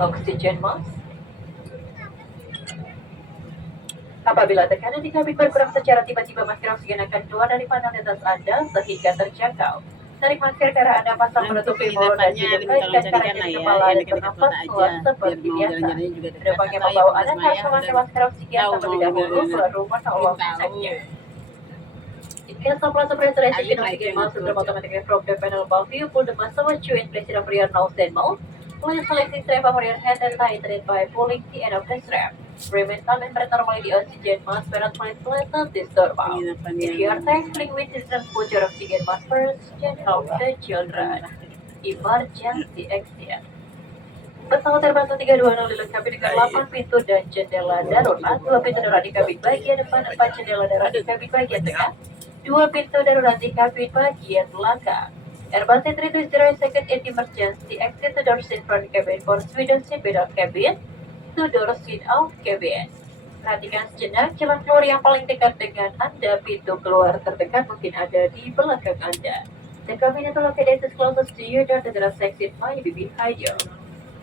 Oksigen mask. Apabila tekanan di kabin berkurang secara tiba-tiba, masker oksigen akan keluar dari panel di atas Anda sehingga terjangkau. Tarik masker karena Anda pasang menutupi mulut dan hidung baik dan karena di kepala dan bernafas keluar seperti biasa. Penumpang yang membawa anak harus memakai masker oksigen terlebih dahulu baru menolong anaknya. In case of loss of restoration, oxygen mask will automatically from the panel above you. Pull the mask towards you and place it over your nose and mouth. Please select the strap over your head and tighten it by pulling the end of the strap. Remain calm and breathe normally. The oxygen mask will not find pleasant this normal. If you are tackling with distance, put your oxygen mask first and help the children. Emergency exit. Pesawat terbang 320 dilengkapi dengan 8 pintu dan jendela darurat, 2 pintu darurat di kabin bagian depan, 4 jendela darurat di kabin bagian tengah, 2 pintu darurat di kabin bagian belakang. Airbus A320 second in emergency exit the doors in front cabin for window seat without cabin, to doors in out cabin. Perhatikan sejenak jalan keluar yang paling dekat dengan Anda. Pintu keluar terdekat mungkin ada di belakang Anda. The cabin to locate is closest to you dan the exit might be behind you.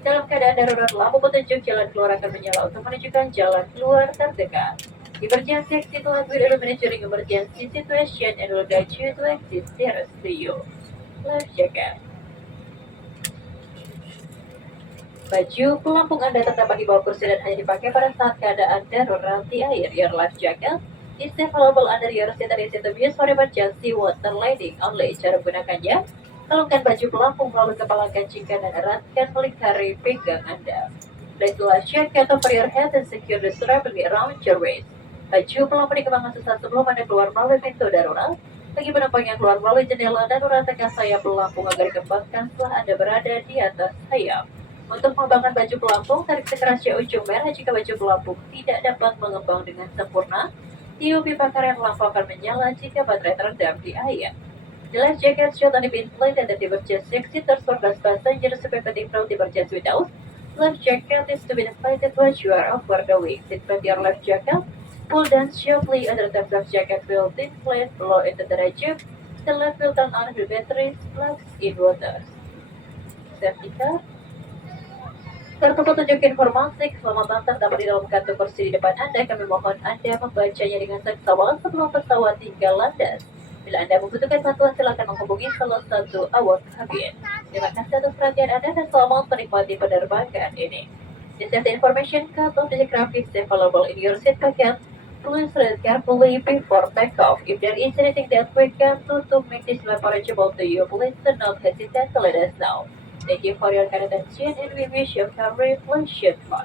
Dalam keadaan darurat, lampu petunjuk jalan keluar akan menyala untuk menunjukkan jalan keluar terdekat. Emergency exit light will illuminate during emergency situation and will guide you to exit nearest to you. Life jacket. Baju pelampung Anda terdapat di bawah kursi dan hanya dipakai pada saat keadaan darurat di air. Your life jacket is available under your seat and is to be used for emergency water landing only. Cara menggunakannya, kalungkan baju pelampung melalui kepala kancingkan dan eratkan melingkari pinggang Anda. Place the life jacket over your head and secure the strap around your waist. Baju pelampung dikembangkan sesaat sebelum Anda keluar melalui pintu darurat. Bagi penumpang yang keluar melalui jendela darurat, tekan sayap pelampung agar dikembangkan setelah Anda berada di atas sayap. Untuk mengembangkan baju pelampung, tarik sekerasnya ujung merah. Jika baju pelampung tidak dapat mengembang dengan sempurna, tiup pipa karet lampu akan menyala jika baterai terendam di air. The life jacket should only be inflated at the emergency exit for gas passengers suspected from the emergency windows. Life jacket is to be inflated once you are over the wings. Inflate your life jacket. Pull down sharply. Other types of jacket will inflate below into the tube. The light will turn on the batteries plugs in water. Safety car. Kartu petunjuk informasi keselamatan terdapat di dalam kartu kursi di depan Anda. Kami mohon Anda membacanya dengan seksama sebelum pesawat tinggal landas. Bila Anda membutuhkan bantuan, silakan menghubungi salah satu awak kabin. Terima kasih atas perhatian Anda dan selamat menikmati penerbangan ini. The safety information card of the aircraft is available in your seat pocket. Please read carefully before takeoff. If there is anything that we can do to make this life approachable to you, please do not hesitate to let us know. Thank you for your kind attention and we wish you a very pleasant flight.